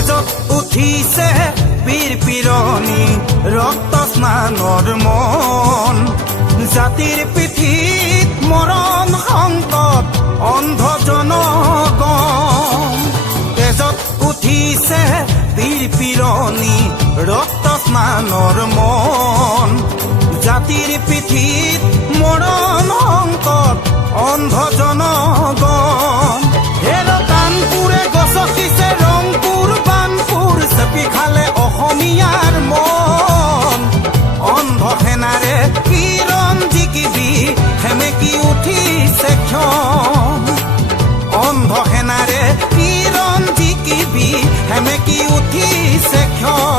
তেজত উঠিছে পীৰ পিৰণি ৰক্ত স্নানৰ মন জাতিৰ পিঠিত মৰণ সংকট অন্ধ জনগণ তেজত উঠিছে পীৰ পিৰণি ৰক্ত স্নানৰ মন জাতিৰ পিঠিত মৰণ সংকট অন্ধ জনগণ হেৰ কাণপুৰে গছকিছে ৰংপুৰ বানপুৰ চেপি খালে অসমীয়াৰ মন অন্ধ সেনাৰে কিৰণ জিকিবি সেমেকি উঠিছে ক্ষণ অন্ধ সেনাৰে কিৰণ জিকিবি সেমেকি উঠিছে ক্ষণ